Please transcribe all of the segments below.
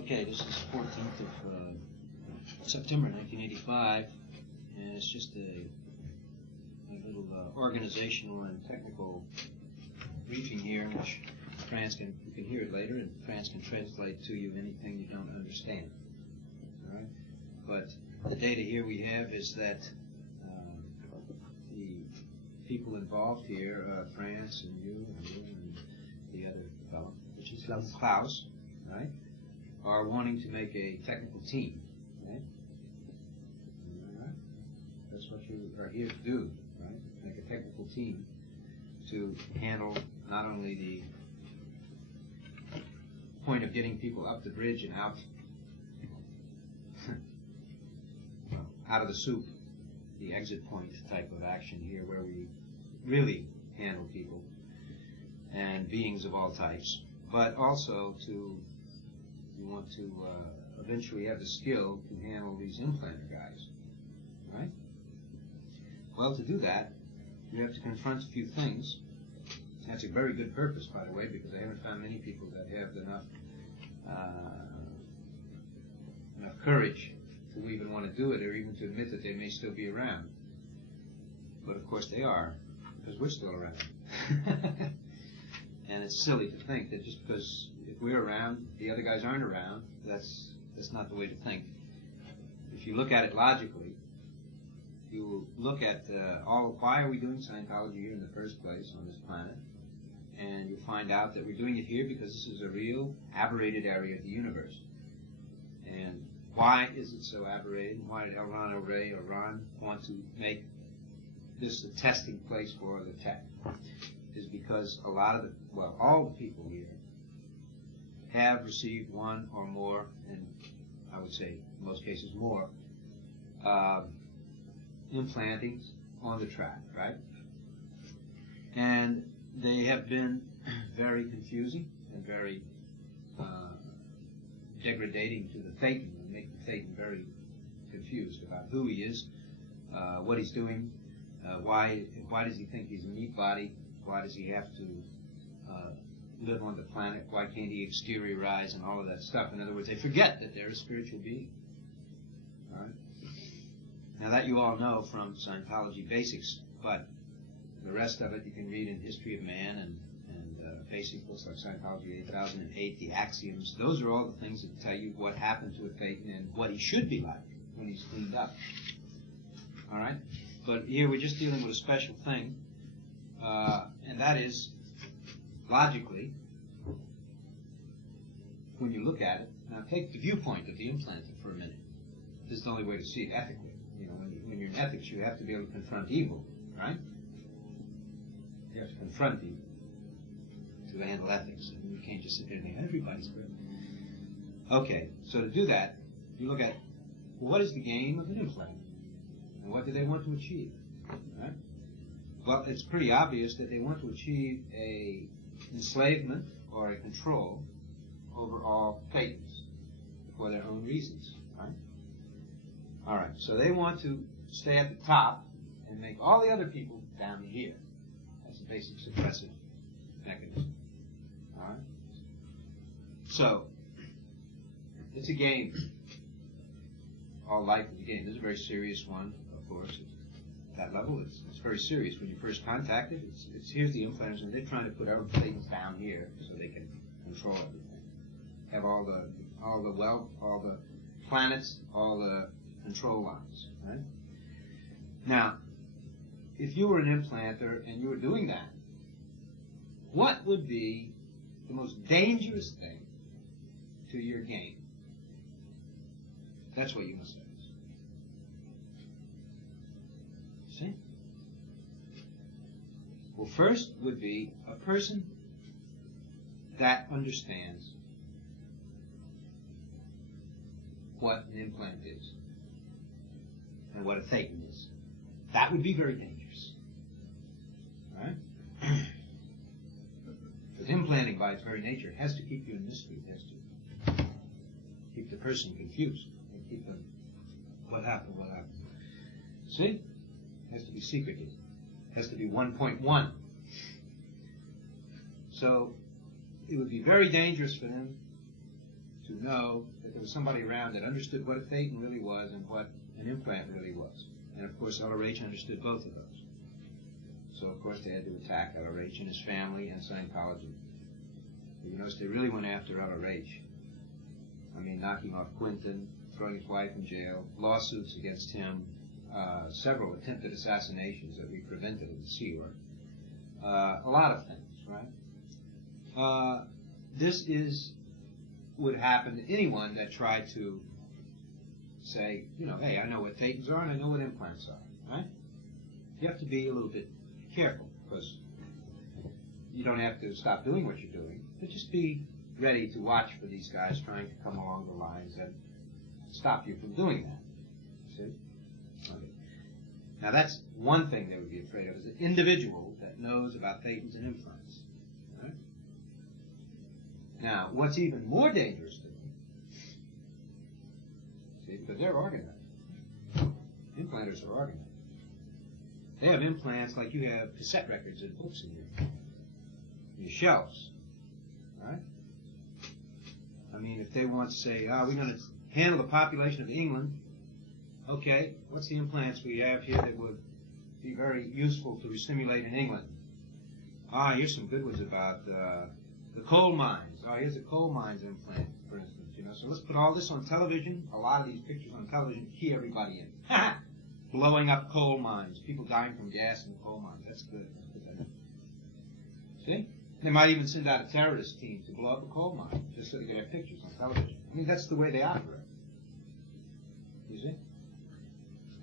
Okay, this is 14th of September 1985, and it's just a little organizational and technical briefing here, which you can hear it later, and France can translate to you anything you don't understand. All right? But the data here we have is that the people involved here, France and you and the other fellow, which is Klaus, right, are wanting to make a technical team, right? All right? That's what you are here to do, right? Make a technical team to handle not only the point of getting people up the bridge and out out of the soup, the exit point type of action here where we really handle people and beings of all types, but also we want to eventually have the skill to handle these implanter guys, right? Well, to do that, you have to confront a few things. That's a very good purpose, by the way, because I haven't found many people that have enough courage to even want to do it, or even to admit that they may still be around. But of course they are, because we're still around. And it's silly to think that just because if we're around, the other guys aren't around. That's not the way to think. If you look at it logically, you look at why are we doing Scientology here in the first place on this planet, and you find out that we're doing it here because this is a real aberrated area of the universe. And why is it so aberrated? Why did Ron O'Ray or Ron want to make this a testing place for the tech? Is because a lot of all the people here have received one or more, and I would say in most cases more, implantings on the track, right? And they have been very confusing and very degrading to the Thetan, and make the Thetan very confused about who he is, what he's doing, why does he think he's a meat body, why does he have to live on the planet, why can't he exteriorize, and all of that stuff. In other words, they forget that they're a spiritual being. All right? Now that you all know from Scientology basics, but the rest of it you can read in History of Man and basic books like Scientology 8008, the Axioms. Those are all the things that tell you what happened to a Thetan and what he should be like when he's cleaned up. All right? But here we're just dealing with a special thing, and that is, logically, when you look at it, now take the viewpoint of the implanter for a minute. This is the only way to see it ethically. You know, when you're in ethics, you have to be able to confront evil, right? You have to confront evil to handle ethics. And you can't just sit there and think, everybody's good. Okay, so to do that, you look at, well, what is the game of an implanter? And what do they want to achieve? Right? Well, it's pretty obvious that they want to achieve a enslavement or a control over all Thetans for their own reasons, right? All right, so they want to stay at the top and make all the other people down here. That's a basic suppressive mechanism, all right? So, it's a game. All life is a game. This is a very serious one, of course. That level, it's very serious. When you first contact it, here's the implanters, and they're trying to put our things down here so they can control everything. Have all the wealth, all the planets, all the control lines, right? Now, if you were an implanter and you were doing that, what would be the most dangerous thing to your game? That's what you must say. See? Well, first would be a person that understands what an implant is and what a Thetan is. That would be very dangerous. Right? Because implanting by its very nature has to keep you in mystery. It has to keep the person confused. And keep them, what happened, what happened. See? It has to be secretive. It has to be 1.1. So it would be very dangerous for them to know that there was somebody around that understood what a thetan really was and what an implant really was. And of course, LRH understood both of those. So of course they had to attack LRH and his family and Scientology. But you notice they really went after LRH. I mean, knocking off Quinton, throwing his wife in jail, lawsuits against him, several attempted assassinations that we prevented at the Sea Org. A lot of things, right? This would happen to anyone that tried to say, you know, hey, I know what thetans are and I know what implants are, right? You have to be a little bit careful, because you don't have to stop doing what you're doing, but just be ready to watch for these guys trying to come along the lines that stop you from doing that. See? Okay. Now that's one thing they would be afraid of, is an individual that knows about thetans and implants. Right? Now, what's even more dangerous to them, see, because they're organized. Implanters are organized. They have implants like you have cassette records and books in your shelves, right? I mean, if they want to say, we're going to handle the population of England, okay, what's the implants we have here that would be very useful to stimulate in England? Here's some good ones about the coal mines. Here's a coal mines implant, for instance, you know. So let's put all this on television, a lot of these pictures on television, key everybody in. Blowing up coal mines, people dying from gas in the coal mines. That's good. Let's put that in. See? They might even send out a terrorist team to blow up a coal mine, just so they could have pictures on television. I mean, that's the way they operate. You see?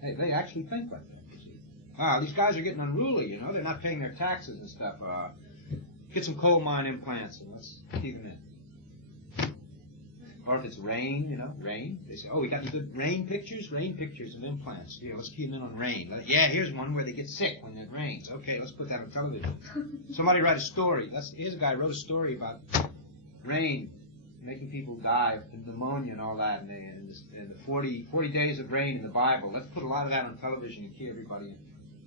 Hey, they actually think like that, you see. These guys are getting unruly, you know. They're not paying their taxes and stuff. Get some coal mine implants and let's keep them in. Or if it's rain, you know, rain. They say, we got any good rain pictures? Rain pictures of implants. Yeah, let's keep them in on rain. Yeah, here's one where they get sick when it rains. Okay, let's put that on television. Somebody write a story. Here's a guy who wrote a story about rain making people die of pneumonia and all that, and the 40 days of rain in the Bible. Let's put a lot of that on television and key everybody in.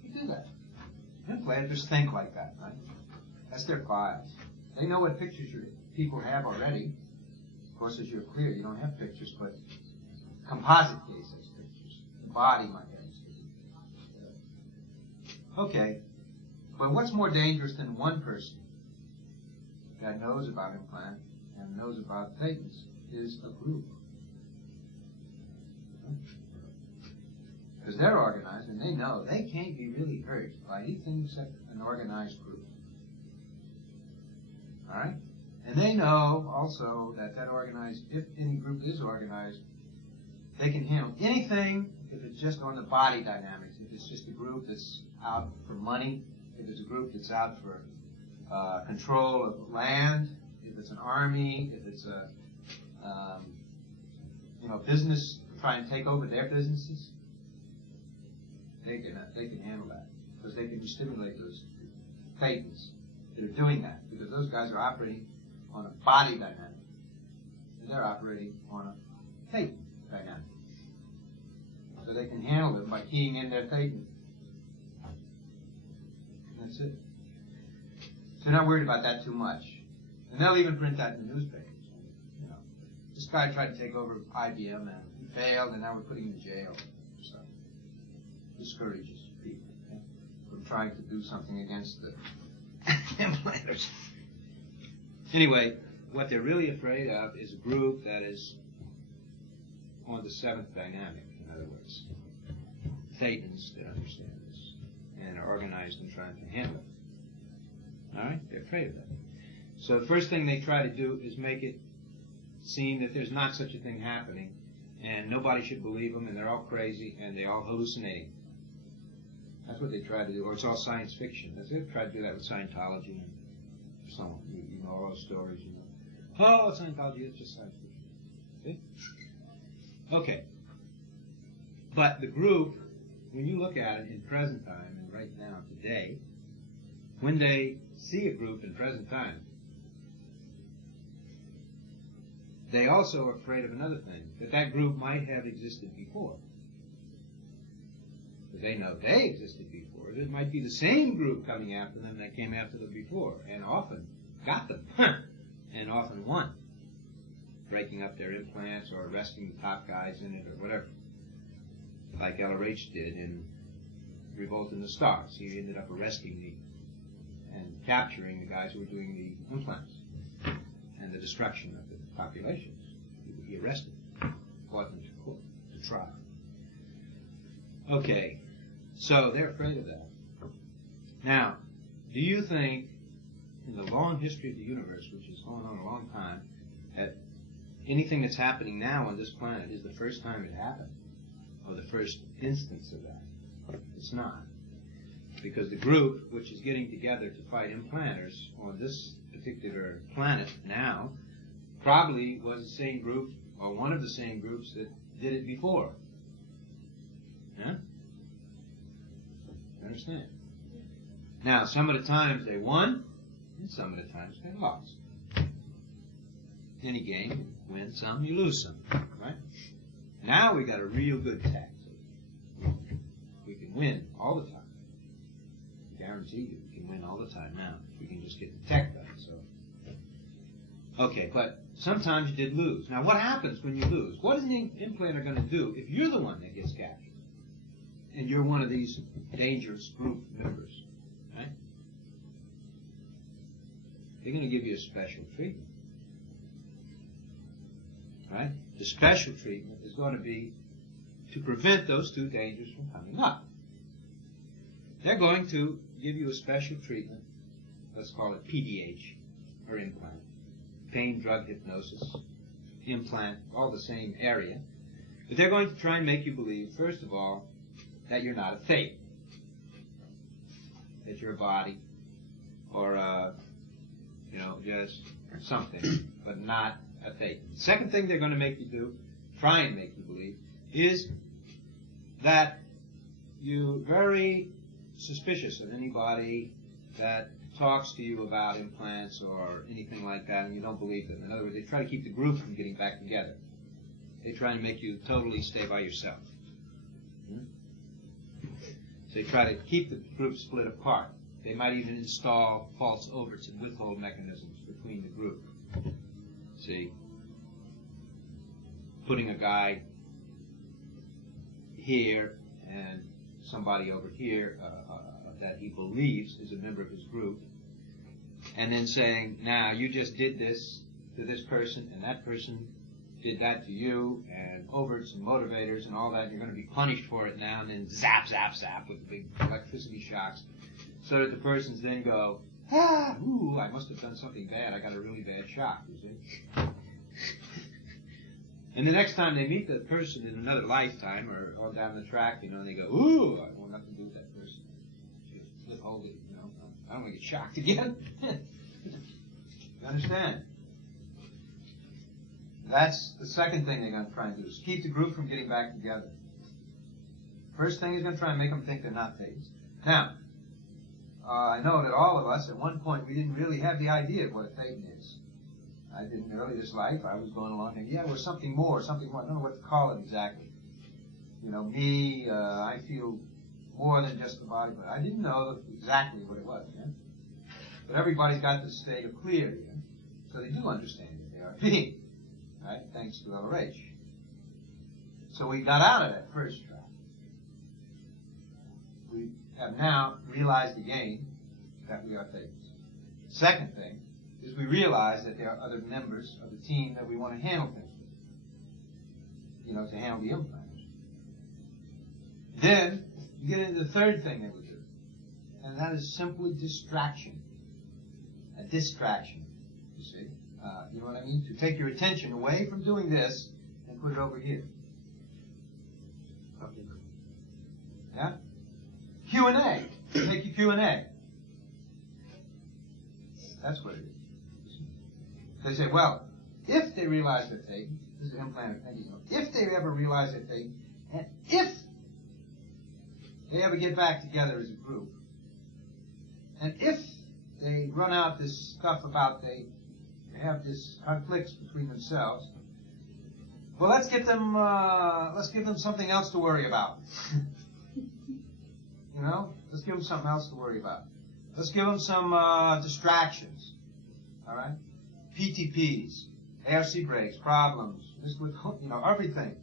You do that. Implanters think like that, right? That's their files. They know what pictures your people have already. Of course, as you're clear, you don't have pictures, but composite case has pictures. The body might have pictures. Okay, but what's more dangerous than one person that knows about implant and knows about thetans is a group. Because they're organized and they know they can't be really hurt by anything except an organized group. All right? And they know also that organized, if any group is organized, they can handle anything if it's just on the body dynamics. If it's just a group that's out for money, if it's a group that's out for control of land, if it's an army, if it's a business trying to take over their businesses, they can handle that because they can stimulate those thetans that are doing that, because those guys are operating on a body dynamic, and they're operating on a thetan dynamic. So they can handle them by keying in their thetan. That's it. So they're not worried about that too much. And they'll even print that in the newspapers. You know, this guy tried to take over IBM and he failed, and now we're putting him in jail. So discourages people from trying to do something against the implanters. Anyway, what they're really afraid of is a group that is on the seventh dynamic, in other words. Thetans that understand this and are organized and trying to handle it. All right? They're afraid of that. So the first thing they try to do is make it seem that there's not such a thing happening, and nobody should believe them, and they're all crazy, and they're all hallucinating. That's what they try to do. Or it's all science fiction. They try to do that with Scientology and so on. You know all those stories, you know. Oh, Scientology is just science fiction. See? Okay. But the group, when you look at it in present time and right now, today, when they see a group in present time, they also are afraid of another thing, that group might have existed before. But they know they existed before. It might be the same group coming after them that came after them before, and often got them, and often won. breaking up their implants or arresting the top guys in it or whatever, like LRH did in Revolt in the Stars. He ended up arresting and capturing the guys who were doing the implants and the destruction of the populations. He arrested them, brought them to court, to trial. Okay, so they're afraid of that. Now, do you think, in the long history of the universe, which has gone on a long time, that anything that's happening now on this planet is the first time it happened, or the first instance of that? It's not. Because the group which is getting together to fight implanters on this particular planet now probably was the same group, or one of the same groups that did it before. Yeah? You understand? Now, some of the times they won, and some of the times they lost. Any game, you win some, you lose some, right? Now we got a real good tech. We can win all the time. I guarantee you, we can win all the time now. We can just get the tech done. So, okay, but sometimes you did lose. Now, what happens when you lose? What is an implanter going to do if you're the one that gets captured and you're one of these dangerous group members? Right? They're going to give you a special treatment. Right? The special treatment is going to be to prevent those two dangers from coming up. They're going to give you a special treatment, let's call it PDH, or implant. Pain, drug, hypnosis, implant, all the same area. But they're going to try and make you believe, first of all, that you're not a fate. That you're a body, or, just something, but not a fate. The second thing they're going to make you do, try and make you believe, is that you're very suspicious of anybody that talks to you about implants or anything like that, and you don't believe them. In other words, they try to keep the group from getting back together. They try to make you totally stay by yourself. So they try to keep the group split apart. They might even install false overts and withhold mechanisms between the group. See? Putting a guy here and somebody over here that he believes is a member of his group, and then saying, now you just did this to this person, and that person did that to you, and overts and motivators and all that, and you're going to be punished for it now, and then zap, zap, zap with the big electricity shocks, so that the persons then go, I must have done something bad, I got a really bad shock, you see. And the next time they meet the person in another lifetime or down the track, they go, ooh, I want nothing to do with that person. Just withhold it, I don't want to get shocked again. You understand? That's the second thing they're going to try and do, is keep the group from getting back together. First thing is going to try and make them think they're not Thetans. Now, I know that all of us, at one point, we didn't really have the idea of what a Thetan is. I didn't early this life. I was going along thinking, we're something more. I don't know what to call it exactly. I feel more than just the body, but I didn't know exactly what it was. Yeah? But everybody's got this state of clear, so they do understand that they are a being, right? Thanks to LRH. So we got out of that first trap. We have now realized again that we are Thetans. Second thing is we realize that there are other members of the team that we want to handle things with, to handle the implants. Then you get into the third thing that we do, and that is simply distraction. A distraction, you see. You know what I mean? To take your attention away from doing this and put it over here. Yeah? Q&A. Take your Q&A. That's what it is. They say, well, if they realize they're Thetan, this is implanted thinking, if they ever realize they're Thetan, and if they ever get back together as a group, and if they run out this stuff about they have this conflicts between themselves, well, let's give them something else to worry about. Let's give them something else to worry about. Let's give them some distractions. All right? PTPs, ARC breaks, problems, this with, everything.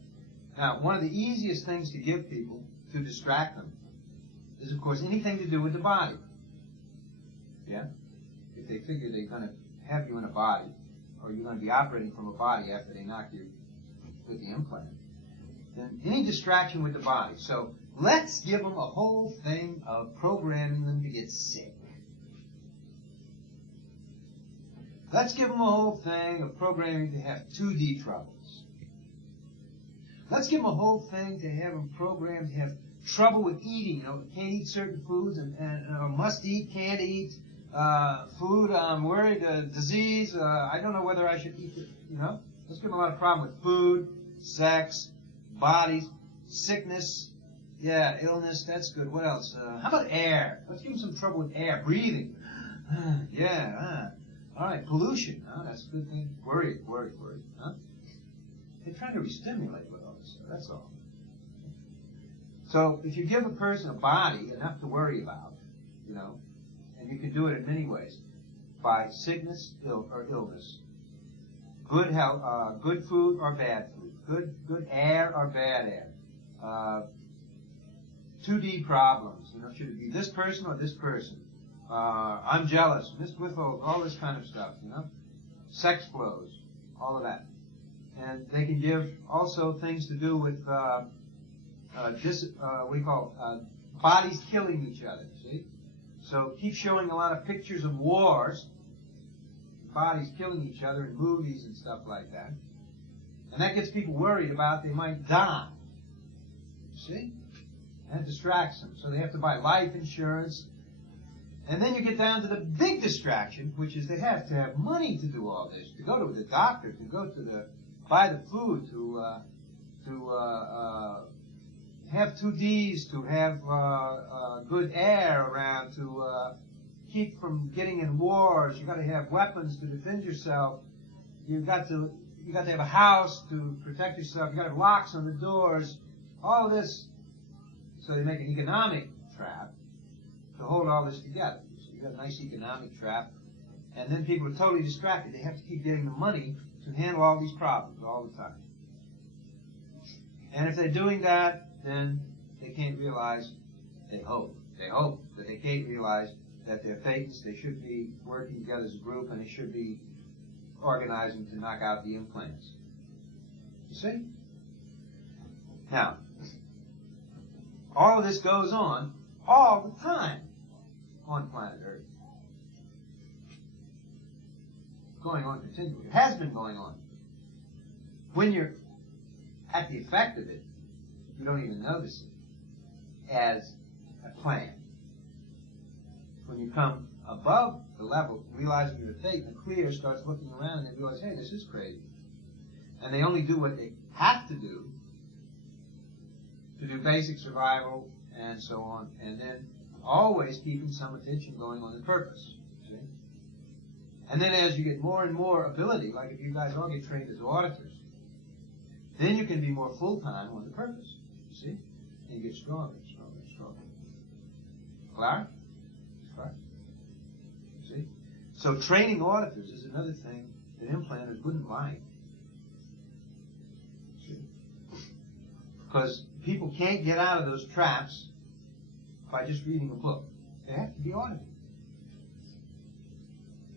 Now, one of the easiest things to give people to distract them is, of course, anything to do with the body. Yeah? If they figure they're going to have you in a body, or you're going to be operating from a body after they knock you with the implant, then any distraction with the body. So let's give them a whole thing of programming them to get sick. Let's give them a whole thing of programming to have 2D troubles. Let's give them a whole thing to have them programmed to have trouble with eating. Can't eat certain foods and must eat, can't eat. Food, I'm worried, disease, I don't know whether I should eat it, Let's give them a lot of problem with food, sex, bodies, sickness, illness, that's good. What else? How about air? Let's give them some trouble with air, breathing. All right, pollution. That's a good thing. Worry. Huh? They're trying to re-stimulate with all this stuff, that's all. So if you give a person a body enough to worry about, and you can do it in many ways, by sickness or illness, good health, good food or bad food, good air or bad air, 2D problems, should it be this person or this person? I'm jealous, withhold, all this kind of stuff, sex flows, all of that. And they can give also things to do with bodies killing each other, see? So keep showing a lot of pictures of wars, bodies killing each other in movies and stuff like that. And that gets people worried about they might die. See? That distracts them. So they have to buy life insurance. And then you get down to the big distraction, which is they have to have money to do all this, to go to the doctor, to go to buy the food, to have 2Ds, to have good air around, to keep from getting in wars. You got to have weapons to defend yourself. You got to have a house to protect yourself. You got to have locks on the doors. All of this, so they make an economic trap to hold all this together. So you got a nice economic trap, and then people are totally distracted. They have to keep getting the money to handle all these problems all the time. And if they're doing that, then they can't realize, they hope that they can't realize that they're Thetans. They should be working together as a group, and they should be organizing to knock out the implants. You see? Now, all of this goes on all the time on planet Earth. Going on continually. It has been going on. When you're at the effect of it, you don't even notice it as a plan. When you come above the level, realizing you're a Thetan, the clear starts looking around and they realize, hey, this is crazy. And they only do what they have to do basic survival and so on, and then always keeping some attention going on the purpose. See? And then as you get more and more ability, like if you guys all get trained as auditors, then you can be more full-time on the purpose. You see? And you get stronger and stronger and stronger. Clear? Right. See? So training auditors is another thing that implanters wouldn't like. See? Because people can't get out of those traps by just reading a book. They have to be audited.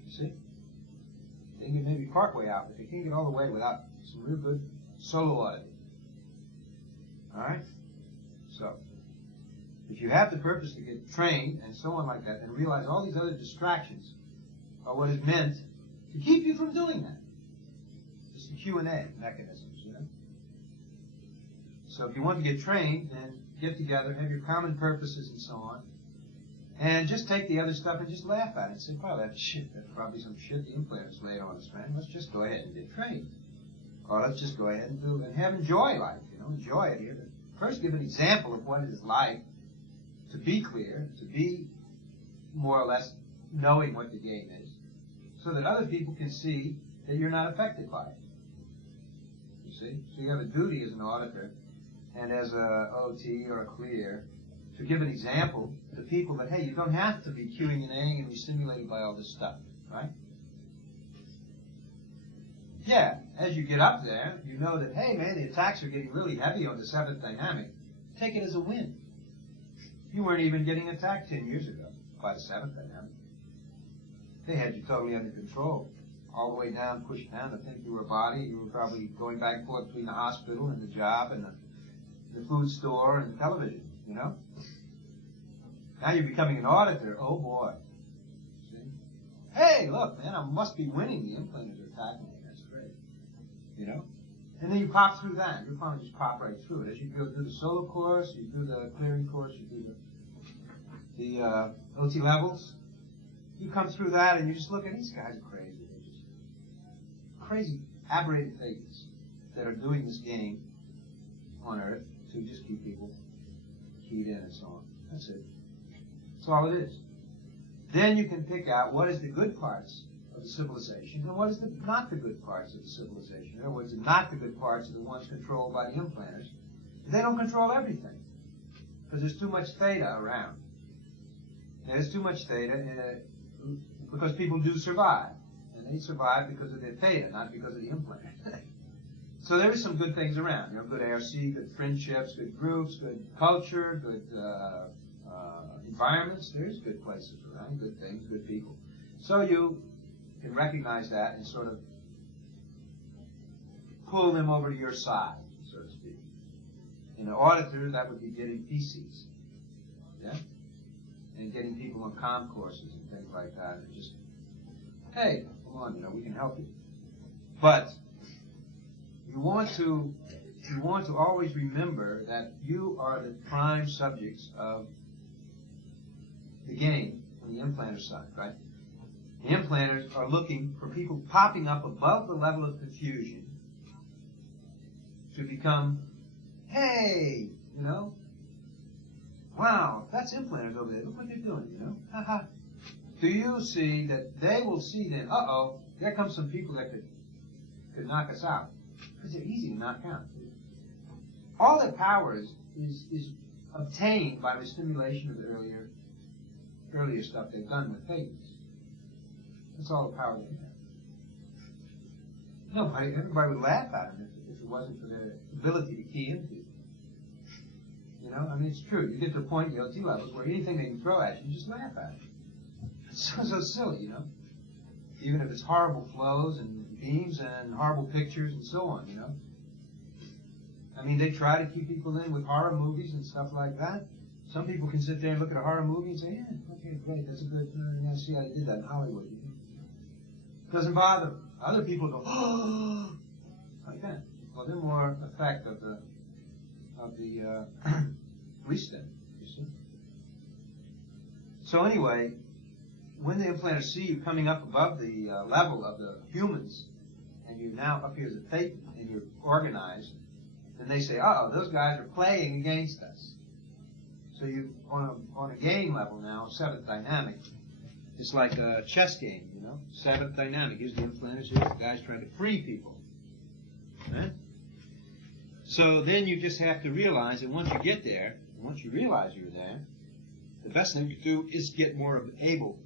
You see? They can get maybe partway out, but they can't get all the way without some real good solo auditing. Alright? So, if you have the purpose to get trained and so on like that, and realize all these other distractions are what is meant to keep you from doing that. It's the Q&A mechanisms, you know? So if you want to get trained, then get together, have your common purposes and so on, and just take the other stuff and just laugh at it and say, well, that's probably some shit the implanters laid on us, man. Let's just go ahead and get trained. Or let's just go ahead and do and enjoy life, you know, enjoy it here. First give an example of what it is like to be clear, to be more or less knowing what the game is, so that other people can see that you're not affected by it. You see? So you have a duty as an auditor and as a OT or a clear to give an example to people that, hey, you don't have to be queuing and A-ing and be stimulated by all this stuff, right? Yeah, as you get up there, you know that, hey man, the attacks are getting really heavy on the 7th dynamic. Take it as a win. You weren't even getting attacked 10 years ago by the 7th dynamic. They had you totally under control. All the way down, pushed down to think you were a body. You were probably going back and forth between the hospital and the job and the food store and the television, you know? Now you're becoming an auditor. Oh boy. See? Hey, look, man, I must be winning. The implanters are attacking me. That's great. You know? And then you pop through that. You'll probably just pop right through it. As you go through the solo course, you do the clearing course, you do the OT levels, you come through that and you just look at these guys are crazy. They're just crazy, aberrated figures that are doing this game on Earth to just keep people keyed in and so on. That's it. That's all it is. Then you can pick out what is the good parts of the civilization and what is not the good parts of the civilization. In other words, the not the good parts are the ones controlled by the implanters. They don't control everything because there's too much theta around. There's too much theta because people do survive. And they survive because of their theta, not because of the implant. So there is some good things around. You know, good ARC, good friendships, good groups, good culture, good environments. There's good places around, good things, good people. So you can recognize that and sort of pull them over to your side, so to speak. In an auditor, that would be getting PCs. Yeah? And getting people on comm courses and things like that. And just, hey, come on, you know, we can help you. But you want to always remember that you are the prime subjects of the game on the implanter side, right? The implanters are looking for people popping up above the level of confusion to become, hey, you know, wow, that's implanters over there. Look what they're doing, you know. Haha. Do you see that they will see then, uh-oh, there comes some people that could knock us out. Because they're easy to knock out. All their power is obtained by the stimulation of the earlier stuff they've done with Thetans. That's all the power they have. Everybody would laugh at them if it wasn't for their ability to key into it. You know, I mean, it's true. You get to a point in the OT levels where anything they can throw at you, you just laugh at it. It's so silly, you know. Even if it's horrible flows and beams and horrible pictures and so on, you know. I mean, they try to keep people in with horror movies and stuff like that. Some people can sit there and look at a horror movie and say, yeah, okay, great, that's a good, I see how you did that in Hollywood. You know? It doesn't bother them. Other people go, oh, like that. Well, they're more effect of the restem, you see. So anyway, when the implanters see you coming up above the level of the humans, and you're now up here as a Thetan, and you're organized, then they say, uh-oh, those guys are playing against us. So you, on a game level now, 7th dynamic, it's like a chess game, you know, 7th dynamic. Here's the implanters, here's the guys trying to free people. Right? So then you just have to realize that once you get there, once you realize you're there, the best thing to do is get more able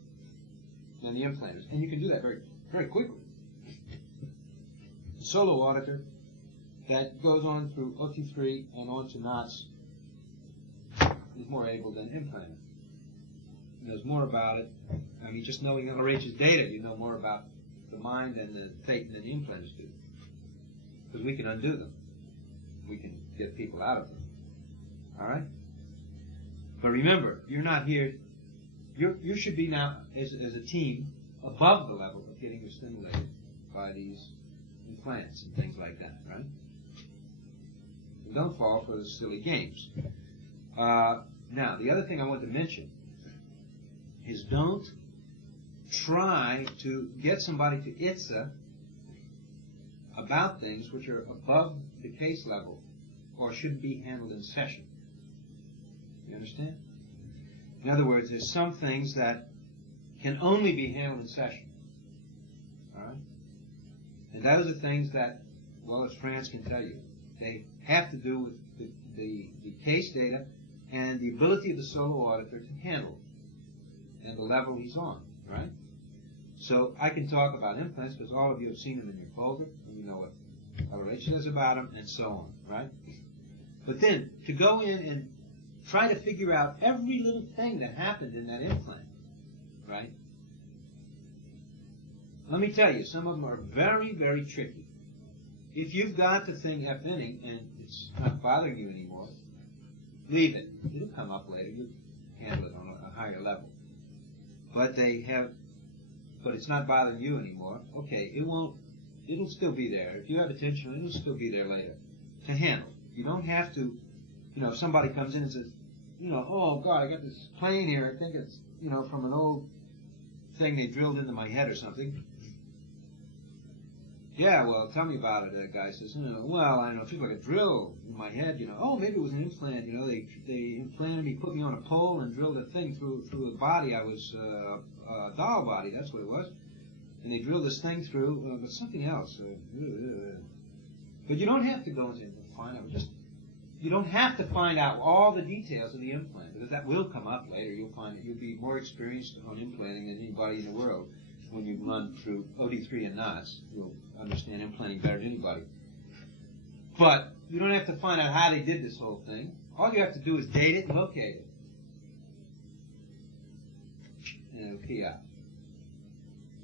than the implanters. And you can do that very, very quickly. The solo auditor that goes on through OT3 and on to knots is more able than implanter. Knows more about it. I mean, just knowing LRH's data, you know more about the mind and the Thetan than the implanters do. Because we can undo them. We can get people out of them. All right? But remember, you're not here. You should be now, as a team, above the level of getting stimulated by these implants and things like that, right? And don't fall for the silly games. Now, the other thing I want to mention is don't try to get somebody to ITSA about things which are above the case level or should be handled in session. You understand? In other words, there's some things that can only be handled in session. All right? And those are things that, well, as Franz can tell you, they have to do with the case data and the ability of the solo auditor to handle it and the level he's on, right? So I can talk about implants because all of you have seen them in your folder. you know what LRH says about them, and so on, right? But then, to go in and try to figure out every little thing that happened in that implant, right? Let me tell you, some of them are very, very tricky. If you've got the thing F-inning and it's not bothering you anymore, leave it. It'll come up later. You'll handle it on a higher level. But it's not bothering you anymore. Okay, it'll still be there. If you have attention, it'll still be there later to handle. You don't have to, if somebody comes in and says, oh God, I got this plane here. I think it's, from an old thing they drilled into my head or something. Yeah, well, tell me about it. That guy says, well, I don't know, it feels like a drill in my head, Oh, maybe it was an implant, they implanted me, put me on a pole and drilled a thing through the body. I was a doll body, that's what it was. And they drilled this thing through, but something else. But you don't have to go into find out. You don't have to find out all the details of the implant, because that will come up later. You'll find that you'll be more experienced on implanting than anybody in the world. When you run through OD3 and knots, you'll understand implanting better than anybody. But you don't have to find out how they did this whole thing. All you have to do is date it and locate it. And it'll key out.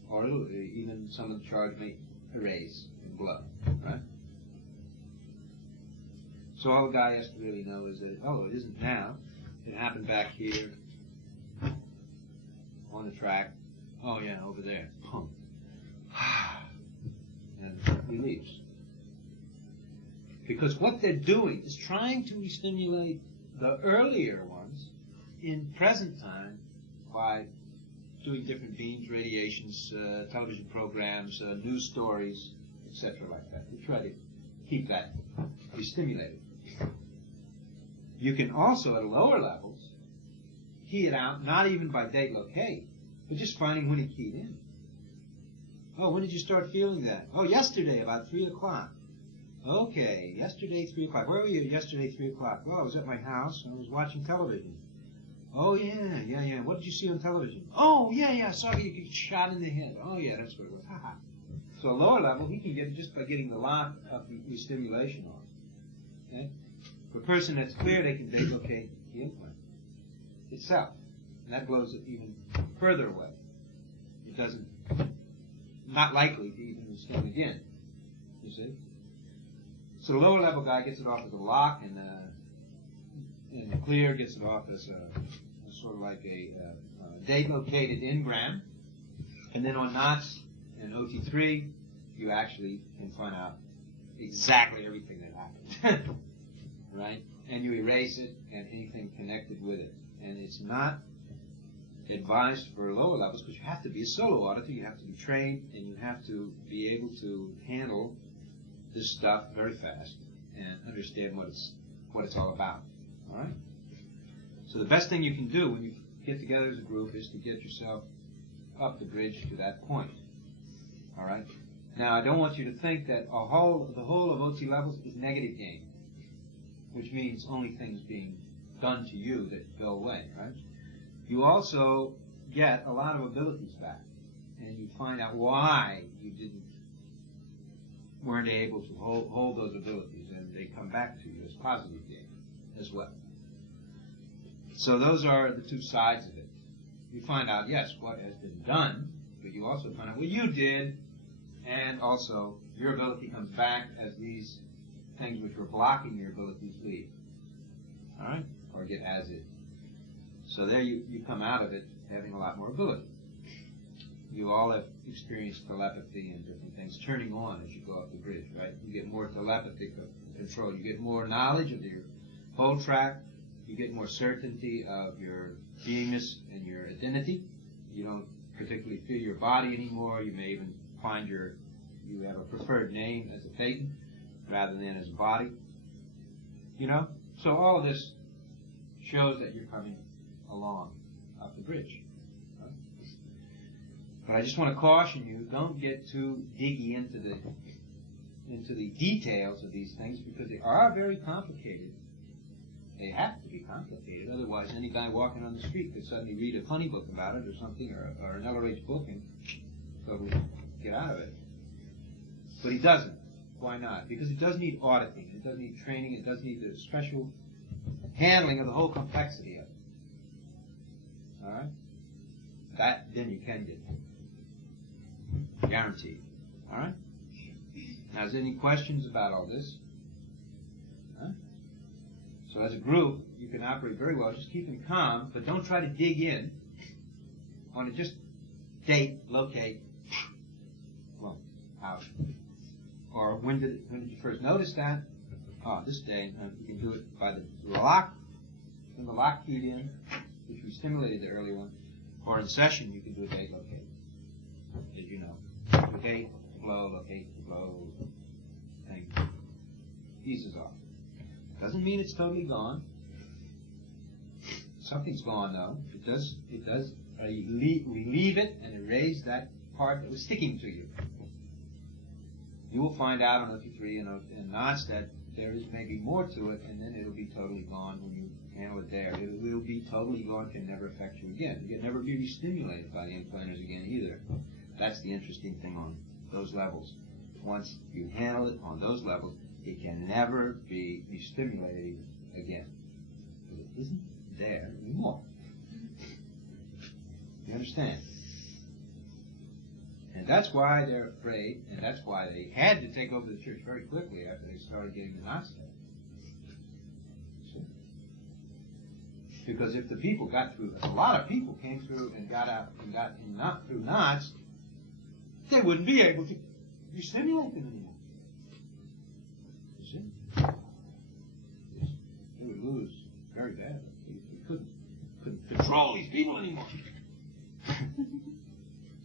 Or it'll, even some of the charge may erase in blood, right? So all the guy has to really know is that, it isn't now. It happened back here on the track. Oh yeah, over there. Pump. And he leaves. Because what they're doing is trying to stimulate the earlier ones in present time by doing different beams, radiations, television programs, news stories, etc. like that. We try to keep that stimulated. You can also, at lower levels, key it out, not even by date locate, but just finding when he keyed in. Oh, when did you start feeling that? Oh, yesterday, about 3 o'clock. Okay, yesterday, 3 o'clock. Where were you yesterday, 3 o'clock? Well, I was at my house. I was watching television. Oh, yeah. What did you see on television? Oh, yeah, I saw you get shot in the head. Oh, yeah, that's what it was. Ha. So a lower level, he can get it just by getting the lot of the stimulation on. Okay? For a person that's clear, they can date locate the implant itself. And that blows it even further away. It doesn't, not likely to even sting again. You see? So the lower level guy gets it off as a lock, and the clear gets it off as a sort of like a date located engram. And then on knots and OT3, you actually can find out exactly everything that happened. Right? And you erase it and anything connected with it. And it's not advised for lower levels because you have to be a solo auditor, you have to be trained, and you have to be able to handle this stuff very fast and understand what it's all about. All right? So the best thing you can do when you get together as a group is to get yourself up the bridge to that point. All right? Now, I don't want you to think that the whole of OT levels is negative gain, which means only things being done to you that go away, right? You also get a lot of abilities back, and you find out why you weren't able to hold those abilities, and they come back to you as positive gain as well. So those are the two sides of it. You find out, yes, what has been done, but you also find out what you did, and also your ability comes back as these things which were blocking your abilities leave. All right? Or get as is. So there you come out of it having a lot more ability. You all have experienced telepathy and different things turning on as you go up the bridge, right? You get more telepathic control. You get more knowledge of your whole track. You get more certainty of your beingness and your identity. You don't particularly feel your body anymore. You may even find you have a preferred name as a Phaeton rather than as a body. So all of this shows that you're coming along up the bridge. Right? But I just want to caution you, don't get too diggy into the details of these things because they are very complicated. They have to be complicated, otherwise any guy walking on the street could suddenly read a funny book about it or something, or an LRH book and totally get out of it. But he doesn't. Why not? Because it does need auditing, it does need training, it does need the special handling of the whole complexity of it. All right? That, then you can get it. Guaranteed. All right? Now, is there any questions about all this? Huh? So as a group, you can operate very well, just keeping calm, but don't try to dig in. Want to just date, locate, well, out. Or when did you first notice that? Oh, this day. You can do it by the lock, when the lock keyed in, which we stimulated the early one. Or in session, you can do a date locate, as you know. Locate, flow, locate, flow, thing. Eases off. Doesn't mean it's totally gone. Something's gone, though. It does, relieve it and erase that part that was sticking to you. You will find out on OT3 and knots that there is maybe more to it, and then it'll be totally gone when you handle it there. It will be totally gone, can never affect you again. You can never be re-stimulated by the implanters again either. That's the interesting thing on those levels. Once you handle it on those levels, it can never be re-stimulated again. Because it isn't there anymore. You understand? And that's why they're afraid, and that's why they had to take over the church very quickly after they started getting the knots there. Because if the people got through, a lot of people came through and got out and got not through knots, they wouldn't be able to re-stimulate them anymore. You see? They would lose very badly. We couldn't control these people anymore.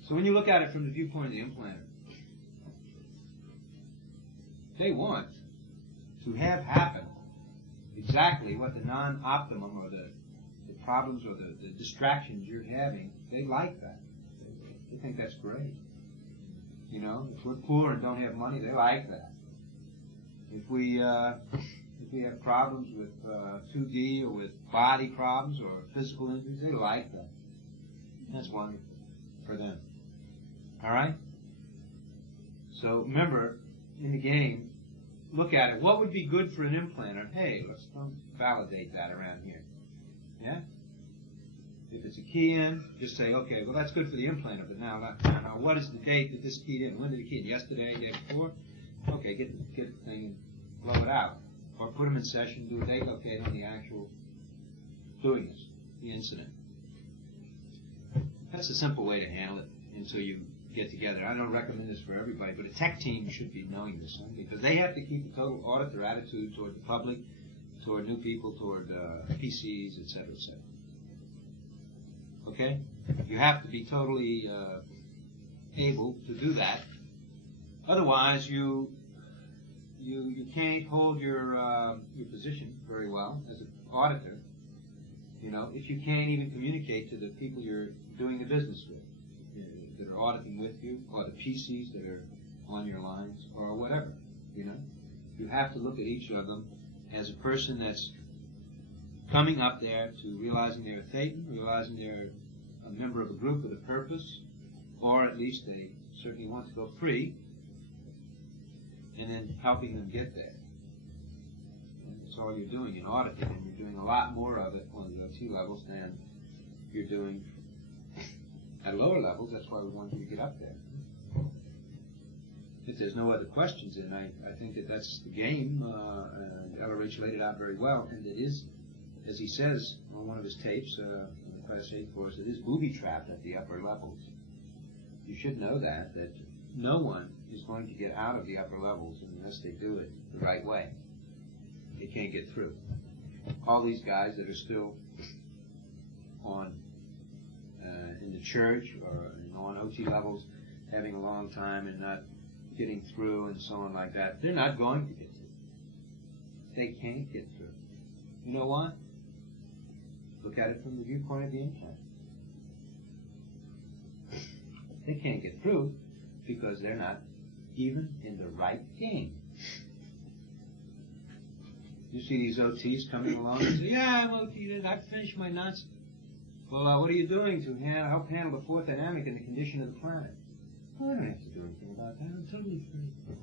So when you look at it from the viewpoint of the implanter, they want to have happen exactly what the non-optimum or the problems or the distractions you're having, they like that. They think that's great. You know, if we're poor and don't have money, they like that. If we have problems with 2D or with body problems or physical injuries, they like that. That's wonderful for them. All right? So remember, in the game, look at it. What would be good for an implanter? Hey, let's validate that around here. Yeah? If it's a key in, just say, okay, well, that's good for the implanter, but now what is the date that this keyed in? When did it key in? Yesterday, the day before? Okay, get the thing and blow it out. Or put them in session, do a date locate on the actual doing this, the incident. That's a simple way to handle it until you get together. I don't recommend this for everybody, but a tech team should be knowing this, because they have to keep a total audit their attitude toward the public, toward new people, toward PCs, etc., etc. Okay? You have to be totally able to do that. Otherwise, you can't hold your position very well as an auditor. You know, if you can't even communicate to the people you're doing the business with, that are auditing with you, or the PCs that are on your lines, or whatever, you know. You have to look at each of them as a person that's coming up there to realizing they're a Thetan, realizing they're a member of a group with a purpose, or at least they certainly want to go free, and then helping them get there. And that's all you're doing in auditing, and you're doing a lot more of it on the OT levels than you're doing at lower levels. That's why we want you to get up there. If there's no other questions, then I think that that's the game. Ellerich laid it out very well, and it is, as he says on one of his tapes, in the Class 8 course, it is booby-trapped at the upper levels. You should know that no one is going to get out of the upper levels unless they do it the right way. They can't get through. All these guys that are still on in the church or on OT levels, having a long time and not getting through and so on like that, they're not going to get through. They can't get through. You know why? Look at it from the viewpoint of the implant. They can't get through because they're not even in the right game. You see these OTs coming along and say, yeah, I'm OT, I've finished my knots. Well, what are you doing to help handle the fourth dynamic and the condition of the planet? Well, I don't have to do anything about that. I'm totally free.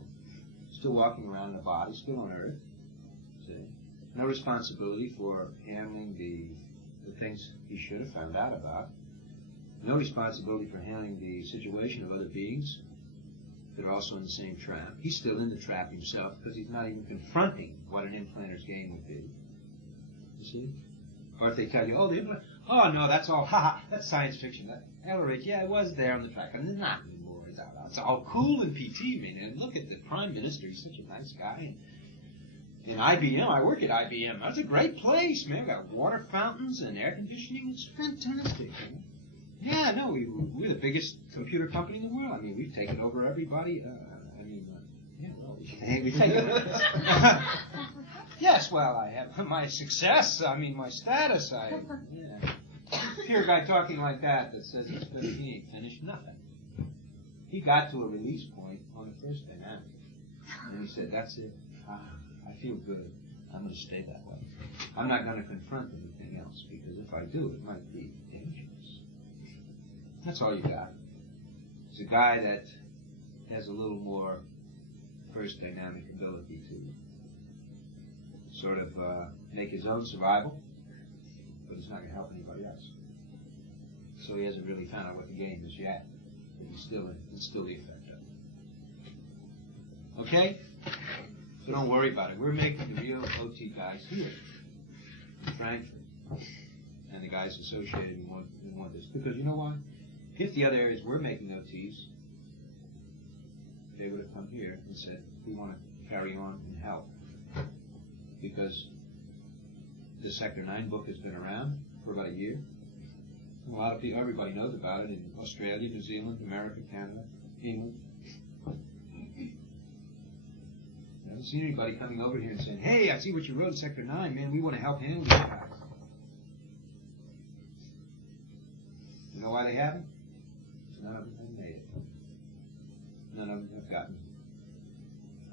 It's still walking around in a body, still on Earth. See? No responsibility for handling the things he should have found out about. No responsibility for handling the situation of other beings that are also in the same trap. He's still in the trap himself because he's not even confronting what an implanter's game would be. You see? Or if they tell you, oh, the implant, oh no, that's all, haha, that's science fiction. That Elleridge, yeah, it was there on the track, and it's not anymore. It's all cool in PT, man. And look at the Prime Minister, he's such a nice guy. And IBM, I work at IBM. That's a great place, man. We've got water fountains and air conditioning. It's fantastic, man. Yeah, no, we're the biggest computer company in the world. I mean, we've taken over everybody. Yeah, well, we've taken over. Yes, well, I have my success. I mean, my status. Yeah. Hear a guy talking like that says he ain't finished nothing. He got to a release point on the first dynamic. And he said, that's it. I feel good. I'm going to stay that way. I'm not going to confront anything else, because if I do, it might be dangerous. That's all you got. It's a guy that has a little more first dynamic ability to sort of make his own survival, but he's not going to help anybody else. So he hasn't really found out what the game is yet, but it's still the effect of it. Okay? So don't worry about it. We're making the real OT guys here in Frankfurt, and the guys associated who want this. Because you know why? If the other areas were making OTs, they would have come here and said, we want to carry on and help. Because the Sector 9 book has been around for about a year. A lot of people, everybody knows about it in Australia, New Zealand, America, Canada, England. I haven't seen anybody coming over here and saying, hey, I see what you wrote in Sector 9, man, we want to help handle these guys. You know why they haven't? None of them have made it. None of them have gotten,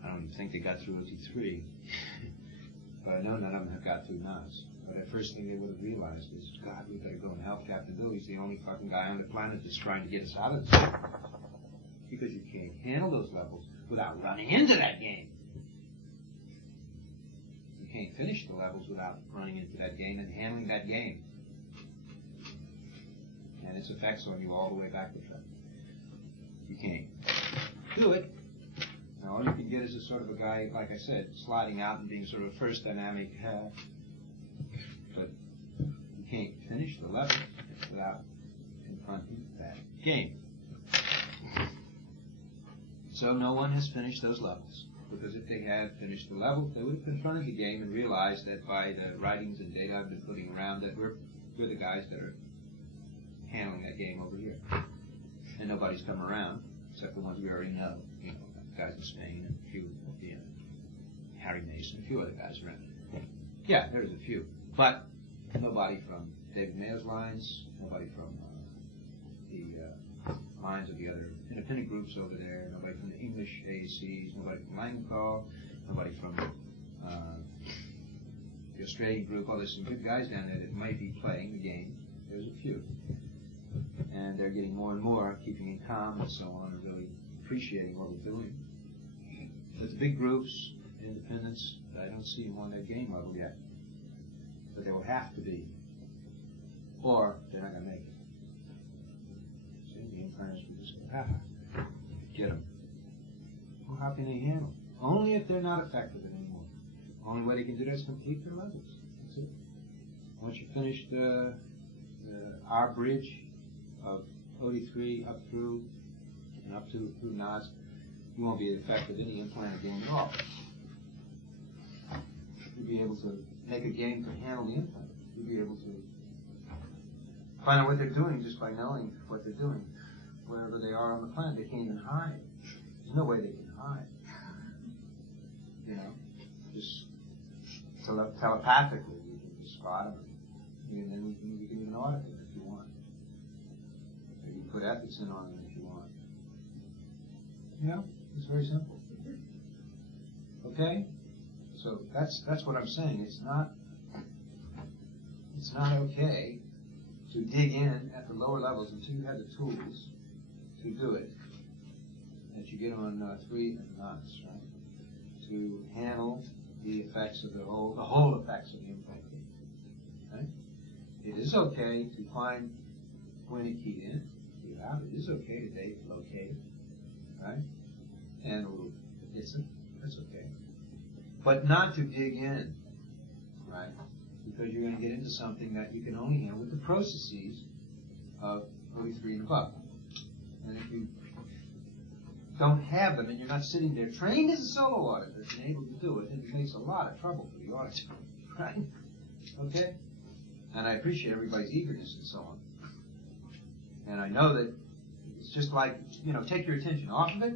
I don't even think they got through OT3, but I know none of them have got through NAS. But the first thing they would have realized is, God, we better go and help Captain Bill. He's the only fucking guy on the planet that's trying to get us out of this. Because you can't handle those levels without running into that game. You can't finish the levels without running into that game and handling that game. And its effects on you all the way back to track. You can't do it. Now all you can get is a sort of a guy, like I said, sliding out and being sort of a first dynamic, but you can't finish the level without confronting that game. So no one has finished those levels, because if they had finished the level, they would have confronted the game and realized that by the writings and data I've been putting around, that we're the guys that are handling that game over here. And nobody's come around, except the ones we already know. You know, guys in Spain and a few, Harry Mason, a few other guys around. Yeah, there's a few. But nobody from David Mayo's lines, nobody from the lines of the other independent groups over there, nobody from the English AACs, nobody from Langenthal, nobody from the Australian group. Oh, there's some good guys down there that might be playing the game. There's a few. And they're getting more and more, keeping in calm and so on, and really appreciating what we're doing. But the big groups, independents, I don't see them on their game level yet. But they will have to be, or they're not going to make it. See, the implanters will just go, get them. Well, how can they handle it? Only if they're not effective anymore. Only way they can do that is complete their levels. That's it. Once you finish our bridge of OD3 up through and up to through NAS, you won't be effective in any implanted game at all. You'll be able to make a game to handle the implant. You'll be able to find out what they're doing just by knowing what they're doing. Wherever they are on the planet, they can't even hide. There's no way they can hide. You know, just telepathically, we can just spot them. And then we can even audit them if you want. You can put ethics in on them if you want. You know, it's very simple. Okay? So that's what I'm saying. It's not okay to dig in at the lower levels until you have the tools to do it. That you get on 3 and knots, right? to handle the effects of the whole effects of the implantation. Right? It is okay to find when it keyed in, keyed out. It is okay to date, locate it, right? And a little hits it. That's okay. But not to dig in, right? Because you're going to get into something that you can only handle with the processes of OE3 and above. And if you don't have them and you're not sitting there trained as a solo auditor and able to do it, then it makes a lot of trouble for the auditor, right? Okay? And I appreciate everybody's eagerness and so on. And I know that it's just like, take your attention off of it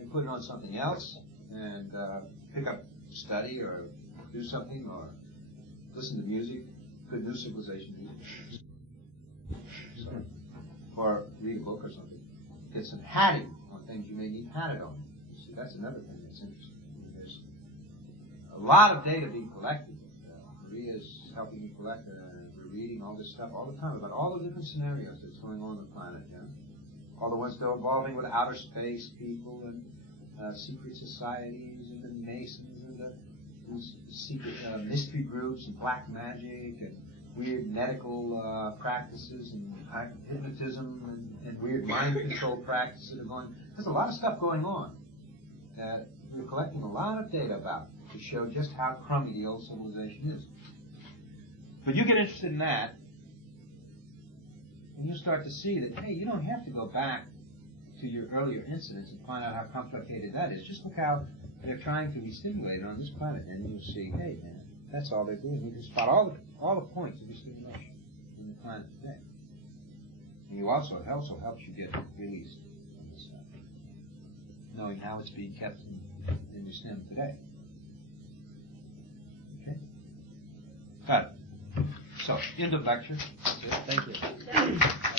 and put it on something else and pick up study or do something or listen to music, good new civilization music, or read a book or something. Get some hatting on things you may need hatted on. You see, that's another thing that's interesting. There's a lot of data being collected. Maria's helping me collect it. We're reading all this stuff all the time about all the different scenarios that's going on the planet. All the ones that are involving with outer space people and secret societies and the Masons and the secret mystery groups and black magic and weird medical practices and hypnotism and weird mind control practices that are going. There's a lot of stuff going on that we're collecting a lot of data about to show just how crummy the old civilization is. But you get interested in that, and you start to see that, hey, you don't have to go back to your earlier incidents and find out how complicated that is. Just look how they're trying to be stimulated on this planet, and you'll see, hey, man, that's all they're doing. You can spot all the points of stimulation in the planet today. And it also helps you get released from this stuff, knowing how it's being kept in your stem today. Okay? Got it. So, end of lecture. That's it. Thank you.